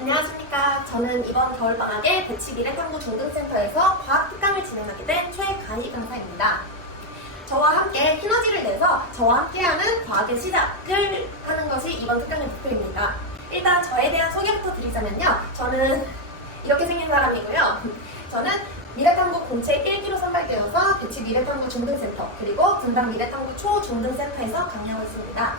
안녕하십니까. 저는 이번 겨울방학에 배치미래탐구 중등센터에서 과학 특강을 진행하게 된 최가희 강사입니다. 저와 함께 시너지를 내서 저와 함께하는 과학의 시작을 하는 것이 이번 특강의 목표입니다. 일단 저에 대한 소개부터 드리자면요. 저는 이렇게 생긴 사람이고요. 저는 미래탐구 공채 1기로 선발되어서 배치미래탐구 중등센터 그리고 분당 미래탐구 초중등센터에서 강의하고 있습니다.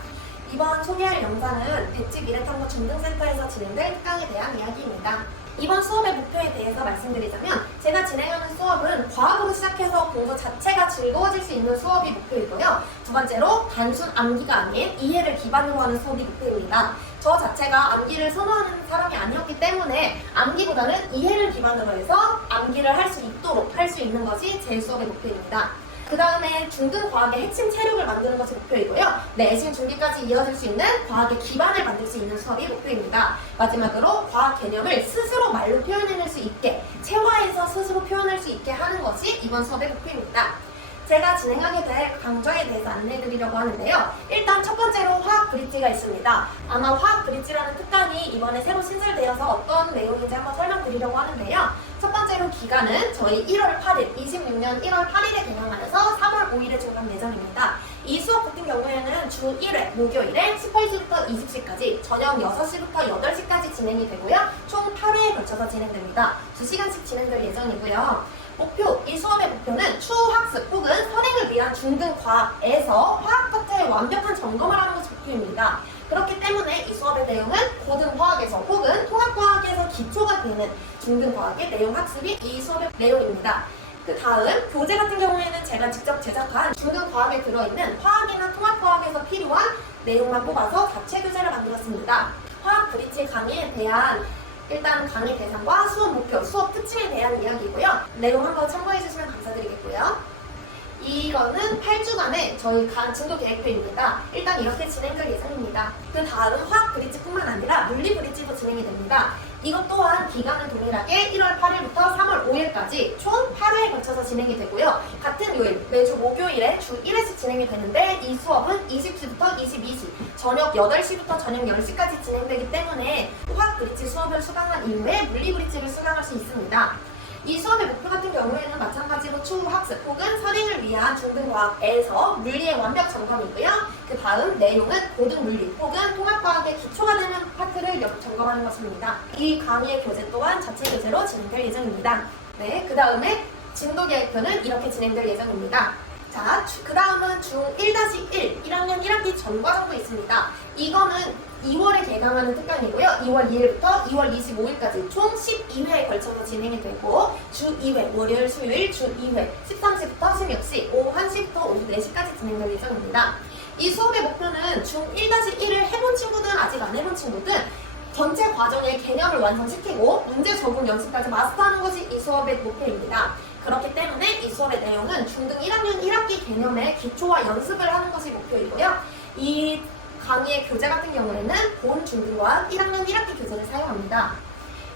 이번 소개할 영상은 배치미래탐구 중등센터에서 진행될 특강에 대한 이야기입니다. 이번 수업의 목표에 대해서 말씀드리자면 제가 진행하는 수업은 과학으로 시작해서 공부 자체가 즐거워질 수 있는 수업이 목표이고요. 두 번째로 단순 암기가 아닌 이해를 기반으로 하는 수업이 목표입니다. 저 자체가 암기를 선호하는 사람이 아니었기 때문에 암기보다는 이해를 기반으로 해서 암기를 할 수 있도록 할 수 있는 것이 제 수업의 목표입니다. 그 다음에 중등과학의 핵심 체력을 만드는 것이 목표이고요. 내신 중기까지 이어질 수 있는 과학의 기반을 만들 수 있는 수업이 목표입니다. 마지막으로 과학 개념을 스스로 말로 표현해낼 수 있게, 체화해서 스스로 표현할 수 있게 하는 것이 이번 수업의 목표입니다. 제가 진행하게 될 강좌에 대해서 안내해드리려고 하는데요. 일단 첫 번째로 화학 브릿지가 있습니다. 아마 화학 브릿지라는 특강이 이번에 새로 신설되어서 어떤 내용인지 한번 설명드리려고 하는데요. 첫 번째로 기간은 저희 1월 8일, 26년 1월 8일에 개강하여서 3월 5일에 종강 예정입니다. 이 수업 같은 경우에는 주 1회 목요일에 18시부터 20시까지 저녁 6시부터 8시까지 진행이 되고요. 총 8회에 걸쳐서 진행됩니다. 2시간씩 진행될 예정이고요. 이 수업의 목표는 추후 학습 혹은 선행을 위한 중등과학에서 화학 파트의 완벽한 점검을 하는 것이 목표입니다. 그렇기 때문에 이 수업의 내용은 고등화학에서 혹은 통합과학에서 기초가 되는 중등과학의 내용 학습이 이 수업의 내용입니다. 그 다음 교재 같은 경우에는 제가 직접 제작한 중등과학에 들어있는 화학이나 통합과학에서 필요한 내용만 뽑아서 자체 교재를 만들었습니다. 화학 브릿지 강의에 대한 일단 강의 대상과 수업 목표, 수업 특징에 대한 이야기고요. 내용 한번 참고해주시면 감사드리겠고요. 이거는 8주간의 저희 진도 계획표입니다. 일단 이렇게 진행될 예정입니다. 그 다음 화학 브릿지뿐만 아니라 물리 브릿지도 진행이 됩니다. 이것 또한 기간은 동일하게 1월 8일부터 3월 5일까지 총 8회에 걸쳐서 진행이 되고요. 같은 요일, 매주 목요일에 주 1회씩 진행이 되는데 이 수업은 20시부터 22시, 저녁 8시부터 저녁 10시까지 진행되기 때문에 화학 브릿지 수업을 수강한 이후에 물리 브릿지를 수강할 수 있습니다. 이 수업의 목표 같은 경우에는 마찬가지로 추후 학습 혹은 선행을 위한 중등과학에서 물리의 완벽 점검이고요. 그 다음 내용은 고등물리 혹은 통합과학의 기초가 되는 파트를 점검하는 것입니다. 이 강의의 교재 또한 자체 교재로 진행될 예정입니다. 네, 그 다음에 진도 계획표는 이렇게 진행될 예정입니다. 자, 그 다음은 중1-1, 1학년 1학기 전과정도 있습니다. 이거는 2월에 개강하는 특강이고요. 2월 2일부터 2월 25일까지 총 12회에 걸쳐서 진행이 되고 주 2회, 월요일, 수요일 주 2회, 13시부터 16시, 오후 1시부터 오후 4시까지 진행될 예정입니다. 이 수업의 목표는 중1-1을 해본 친구든 아직 안 해본 친구든 전체 과정의 개념을 완성시키고 문제 적응 연습까지 마스터하는 것이 이 수업의 목표입니다. 그렇기 때문에 이 수업의 내용은 중등 1학년 1학기 개념의 기초와 연습을 하는 것이 목표이고요. 이 강의의 교재 같은 경우에는 본 중등과학 1학년 1학기 교재를 사용합니다.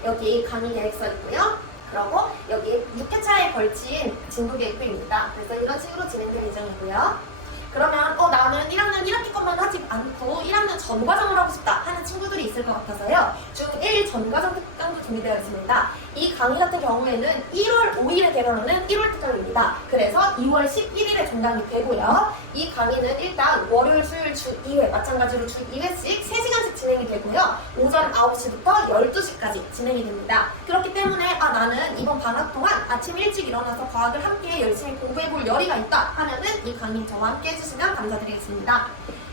여기 강의 계획서 있고요. 그리고 여기 6회차에 걸친 진도 계획표입니다. 그래서 이런 식으로 진행될 예정이고요. 그러면 나는 1학년 1학기 것만 하지 않고 1학년 전과정을 하고 싶다 하는 친구들이 있을 것 같아서요. 중1 전과정 특강도 준비되어 있습니다. 이 강의 같은 경우에는 1월 5일에 개강하는 1월 특강입니다. 그래서 2월 11일에 종강이 되고요. 이 강의는 일단 월요일, 수요일 주 2회, 마찬가지로 주 2회씩 3시간씩 진행이 되고요. 오전 9시부터 12시까지 진행이 됩니다. 그렇기 때문에 나는 이번 방학 동안 아침 일찍 일어나서 과학을 함께 열심히 공부해볼 열의가 있다 하면은 이 강의 저와 함께 해주시면 감사드리겠습니다.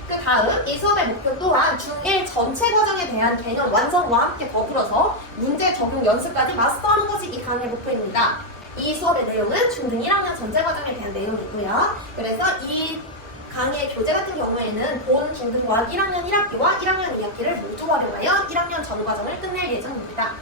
그 다음 이 수업의 목표 또한 중1 전체 과정에 대한 개념 완성과 함께 더불어서 문제 적용 연습까지 마스터하는 것이 이 강의의 목표입니다. 이 수업의 내용은 중등 1학년 전체 과정에 대한 내용이고요. 그래서 이 강의의 교재 같은 경우에는 본 중등과학 1학년 1학기와 1학년 2학기를 모두 활용하여 1학년 전 과정을 끝낼 예정입니다.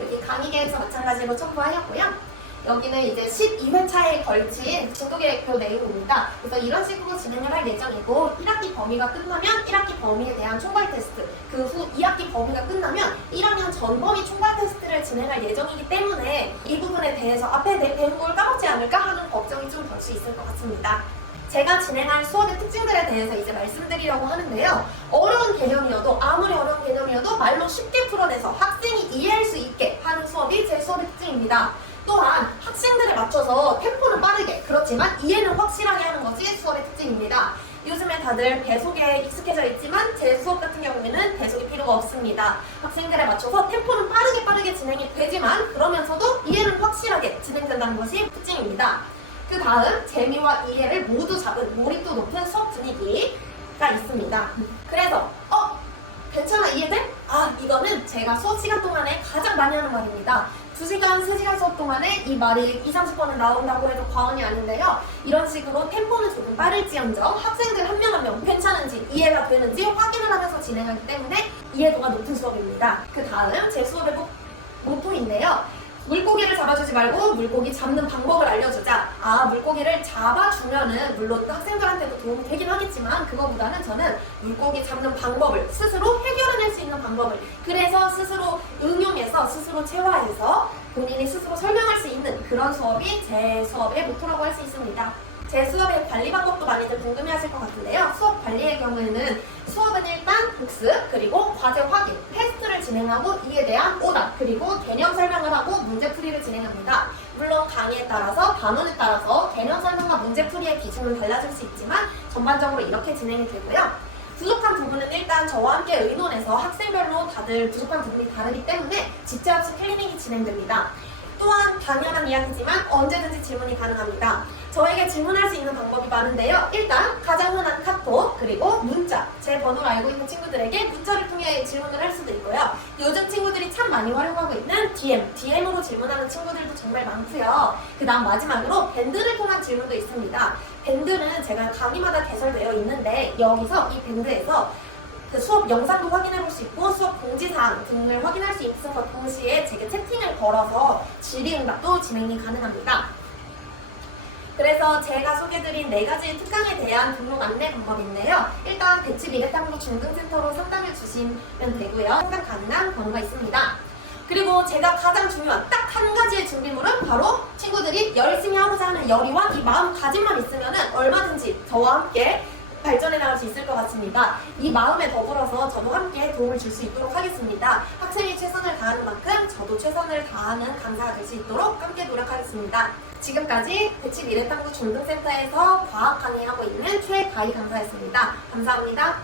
여기 강의 계획서 마찬가지로 첨부하였고요. 여기는 이제 12회차에 걸친 진도계획표 내용입니다. 그래서 이런 식으로 진행을 할 예정이고 1학기 범위가 끝나면 1학기 범위에 대한 총괄 테스트, 그 후 2학기 범위가 끝나면 1학년 전 범위 총괄 테스트를 진행할 예정이기 때문에 이 부분에 대해서 앞에 배운 걸 까먹지 않을까 하는 걱정이 좀 덜 수 있을 것 같습니다. 제가 진행할 수업의 특징들에 대해서 이제 말씀드리려고 하는데요. 어려운 개념이어도 아무리 어려운 개념이어도 말로 쉽게 풀어내서 학생이 이해할 수 있게 하는 수업이 제 수업의 특징입니다. 또한 학생들에 맞춰서 템포는 빠르게 그렇지만 이해는 확실하게 하는 것이 수업의 특징입니다. 요즘에 다들 배속에 익숙해져 있지만 제 수업 같은 경우에는 배속이 필요가 없습니다. 학생들에 맞춰서 템포는 빠르게 진행이 되지만 그러면서도 이해는 확실하게 진행된다는 것이 특징입니다. 그 다음 재미와 이해를 모두 잡은 몰입도 높은 수업 분위기가 있습니다. 그래서 괜찮아 이해돼? 이거는 제가 수업 시간 동안에 가장 많이 하는 말입니다. 2시간, 3시간 수업 동안에 이 말이 20-30번은 나온다고 해도 과언이 아닌데요. 이런 식으로 템포는 조금 빠를지언정 학생들 한 명 한 명 괜찮은지 이해가 되는지 확인을 하면서 진행하기 때문에 이해도가 높은 수업입니다. 그 다음 제 수업의 모토인데요. 물고기를 잡아주지 말고 물고기 잡는 방법을 알려주자. 물고기를 잡아주면은 물론 학생들한테도 도움이 되긴 하겠지만 그거보다는 저는 물고기 잡는 방법을 스스로 해결해낼 수 있는 방법을 그래서 스스로 응용해서 스스로 체화해서 본인이 스스로 설명할 수 있는 그런 수업이 제 수업의 모토라고 할 수 있습니다. 제 수업의 관리 방법도 많이들 궁금해하실 것 같은데요. 수업 관리의 경우에는 수업은 일단 복습, 그리고 과제 확인, 테스트를 진행하고 이에 대한 오답, 그리고 개념 설명을 하고 문제풀이를 진행합니다. 물론 강의에 따라서, 단원에 따라서 개념 설명과 문제풀이의 기준은 달라질 수 있지만 전반적으로 이렇게 진행이 되고요. 부족한 부분은 일단 저와 함께 의논해서 학생별로 다들 부족한 부분이 다르기 때문에 집제학습 클리닉이 진행됩니다. 또한 당연한 이야기지만 언제든지 질문이 가능합니다. 저에게 질문할 수 있는 방법이 많은데요. 일단 가장 흔한 카톡, 그리고 문자, 제 번호를 알고 있는 친구들에게 문자를 통해 질문을 할 수도 있고요. 요즘 친구들이 참 많이 활용하고 있는 DM으로 질문하는 친구들도 정말 많고요. 그 다음 마지막으로 밴드를 통한 질문도 있습니다. 밴드는 제가 강의마다 개설되어 있는데 여기서 이 밴드에서 그 수업 영상도 확인해 볼 수 있고 수업 공지사항 등을 확인할 수 있어서 동시에 제게 채팅을 걸어서 질의응답도 진행이 가능합니다. 그래서 제가 소개드린 4가지 특강에 대한 등록 안내 방법인데요. 일단 배치 미래탐구 중등센터로 상담을 주시면 되고요. 상담 가능한 번호가 있습니다. 그리고 제가 가장 중요한 딱 한 가지의 준비물은 바로 친구들이 열심히 하고자 하는 열의와 이 마음가짐만 있으면 얼마든지 저와 함께 발전해 나갈 수 있을 것 같습니다. 이 마음에 더불어서 저도 함께 도움을 줄 수 있도록 하겠습니다. 학생이 최선을 다하는 만큼 저도 최선을 다하는 강사가 될 수 있도록 함께 노력하겠습니다. 지금까지 배치 미래탐구 중등센터에서 과학 강의하고 있는 최가희 강사였습니다. 감사합니다.